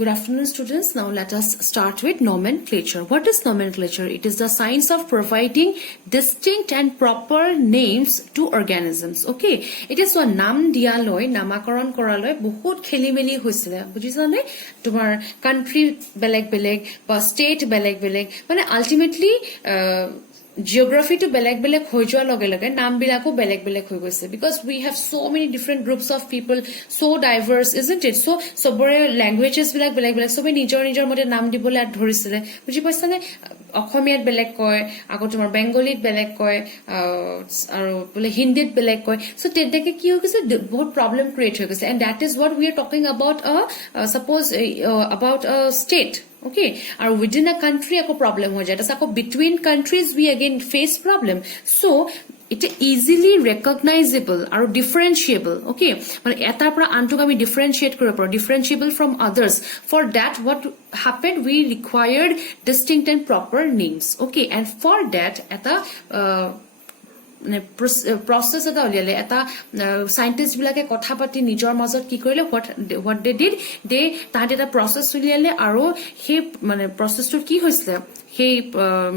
Good afternoon, students. Now let us start with nomenclature. What is nomenclature? It is the science of providing distinct and proper names to organisms. Okay. It is a nam dia loi, namakaron koraloi, bahut kheli meli hoisile. Bujhisane? Tumar country beleg, ba state beleg. Mane ultimately, geography to beleg hoi joa loge naam bilako beleg hoi goise, because we have so many different groups of people, so diverse, isn't it? So sobore languages beleg sobe nijor mote naam dibole dhorisile. Buji paisane? অসমীয়াত বেলেগ কয়, আকৌ তোমাৰ বেংগলীত বেলেগ কয়, আৰু বলে হিন্দীত বেলেগ কয়. সো তেন্তে কি হৈ গৈছে, বহুত প্ৰবলেম ক্ৰিয়েট হৈ গৈছে. And that is what we are talking about suppose about a state. Okay, or within a country ako problem ho jay. Ako between countries we again face problem. So it is easily recognizable or differentiable. Okay, মানে এটাৰ পৰা আনটোক আমি differentiate কৰিব পাৰো, differentiable from others. For that, what happened, we required distinct and proper names. Okay, and for that এটা process এটা উলিয়ালে, এটা সাইন্টিস্ট বিলাকে কথা পাতি নিজৰ মাজত কি কৰিলে, what they did, তাহাঁতে এটা প্ৰচেছ উলিয়ালে, আৰু সেই মানে প্ৰচেছটোত কি হৈছিলে, সেই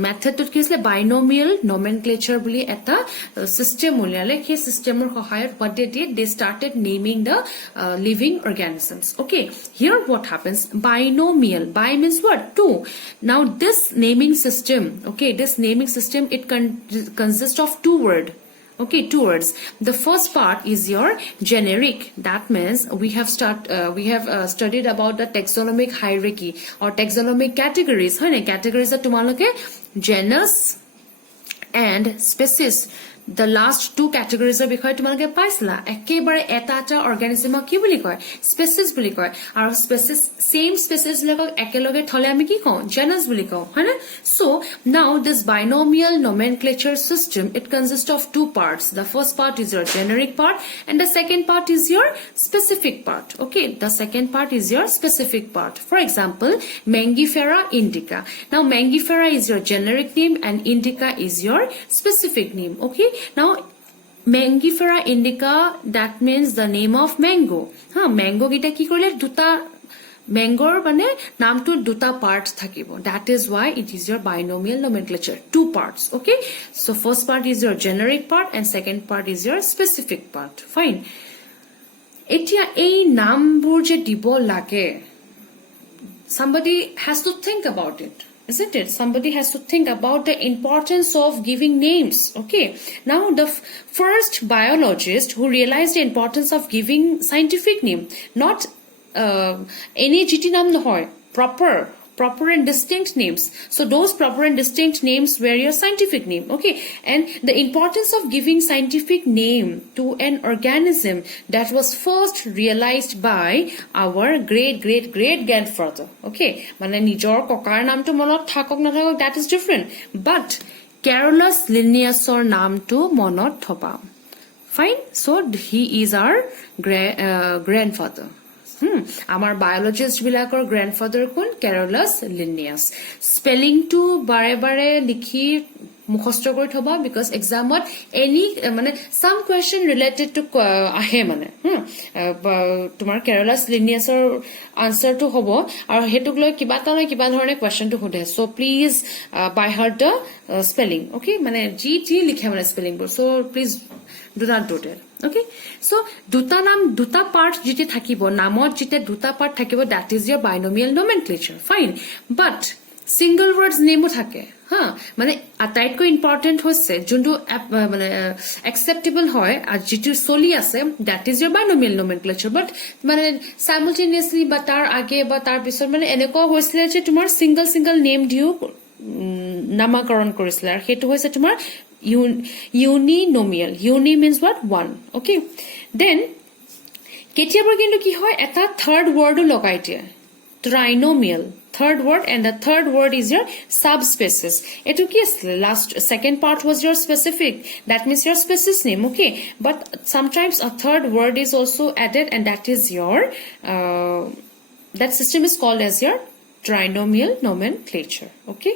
মেথডটোত কি হৈছিলে, বাইনমিয়েল নমেনক্লেচাৰ বুলি এটা চিষ্টেম উলিয়ালে. সেই চিষ্টেমৰ সহায়ত what they did, they started naming the living organisms. Okay, here what happens, binomial, bi means what, two. Now this naming system, okay, this naming system, it consists of two words. Okay, two words. The first part is your generic. That means we have studied about the taxonomic hierarchy or taxonomic categories. Right? Categories are tumaloke genus and species. The last two categories are because tumaloke paisla. Ekebare eta organism ki boli koy, species boli koy. Our species, same species lagok ekeloge thole ami ki kau, genus boli kau. Hai na? So now this binomial nomenclature system, it consists of two parts. The first part is your generic part, and the second part is your specific part. Okay, the second part is your specific part. For example, Mangifera indica. Now Mangifera is your generic name and indica is your specific name. Okay, now Mangifera indica, that means the name of mango. Mango gita ki korle duta Mangoর মানে নামটোৰ দুটা part থাকিব. That is why it is your binomial nomenclature, two parts. Okay, so first part is your generic part and second part is your specific part. Fine. এতিয়া এই নামবোৰ যে দিব লাগে, somebody has to think about it, isn't it? Somebody has to think about the importance of giving names. Okay, now the first biologist who realized the importance of giving scientific name, not any GT naam nohoy, proper and distinct names. So those proper and distinct names were your scientific name. Okay, and the importance of giving scientific name to an organism, that was first realized by our great grandfather. Okay, mane nijor kokar naam to monot thakok na thakok, that is different, but Carolus Linnaeusor naam to monot thopa. Fine. So he is our grandfather. Our biologist বিলাকৰ grandfather কোন, Carolus Linnaeus. Spelling to bare likhi মুখস্থ কৰি থবা, because examত any মানে some question related to আহে মানে তোমাৰ Carolus Linnaeusৰ answer to হ'ব, আৰু হেতুক লৈ কিবা ধৰণে question to সোধে. So please by heart the spelling. Okay, মানে জি লিখে মানে spelling বোৰ. So please do not do that. Okay, so দুটা part jite thakibo, namot jite duta part thakibo, that is your binomial nomenclature. Fine, but single words name thake, মানে আটাইতকৈ important হৈছে যোনটো মানে acceptable হয় আর যেটো চলি আছে, that is your binomial nomenclature. but মানে simultaneously বা তাৰ আগে বা তাৰ পিছত মানে এনেকুৱা হৈছিল যে তোমাৰ single name দিও নামাকৰণ কৰিছিল, আৰু হেতু হৈছে তোমাৰ uninomial. Uni means what, one. Okay, then কেতিয়াবা কিন্তু কি হয়, এটা third word লগাই দিয়ে, trinomial, third word, and the third word is your subspecies. Etu ki asle, last second part was your specific, that means your species name. Okay, but sometimes a third word is also added, and that is your that system is called as your trinomial nomenclature. Okay.